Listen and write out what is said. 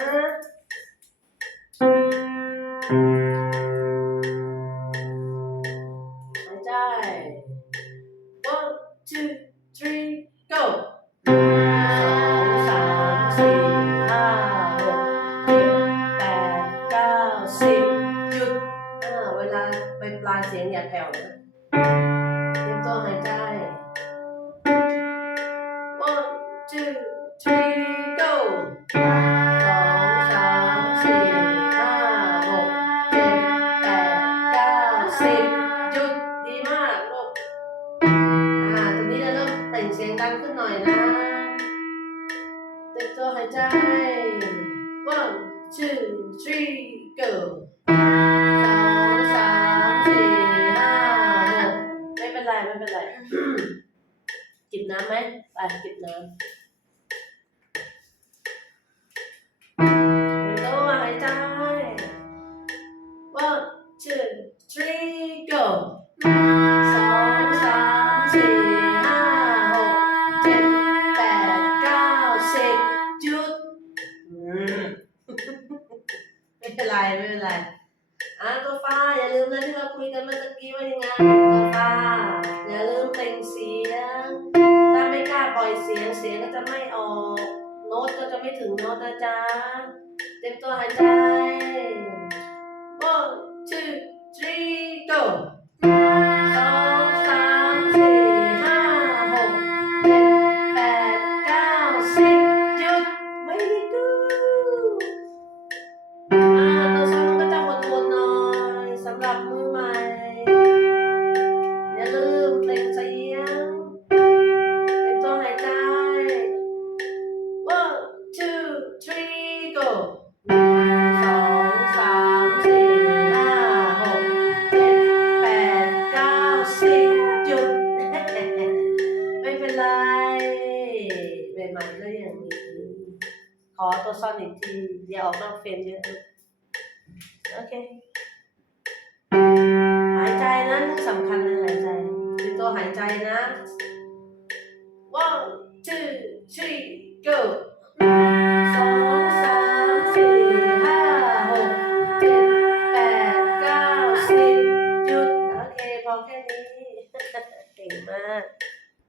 เจ็ดแปดเก้าสิบหยุดอ่าเวลาไปปลายเสียงอย่าแผ่วนะเตรียมตัวหายใจ สิบหยุดดีมากลูกอ่าตรงนี้จะเริ่มเปล่งเสียงดังขึ้นหน่อยนะเต็มตัวหายใจ one two three go สองสามสี่ห้าหกไม่เป็นไรไม่เป็นไร จิบน้ำไหมไปจิบน้ำ three go สองสามสี่ห้าหกเจ็ดแปดเก้าสิบหยุดอืมไม่เป็นไรไม่เป็นไรอะตัวฟ้าอย่าลืมนะที่เราคุยกันเมื่อตะกี้ว่ายังไงตัวฟ้าอย่าลืมเปล่งเสียง ถ้าไม่กล้าปล่อยเสียงเสียงก็จะไม่ออกโน้ตก็จะไม่ถึงโน้ตนะจ๊ะเต็มตัวหายใจ one two three go สองสามสี่ห้าหกเจ็ดแปดเก้าสิบหยุด very good อ่าตัวซ้อมก็จะอดทนหน่อยสำหรับมือใหม่ อย่าลืมเปล่งเสียงเป็นตัวหายใจ one two three go ขอตัวซอนอีกทีอย่าออกนอกเฟรมเยอะโอเค หายใจนะสำคัญเลยหายใจคือตัวหายใจนะ one two three go สองสามสี่ห้าหกเจ็ดแปดเก้าสิบหยุด โอเค พอแค่นี้ เก่งมาก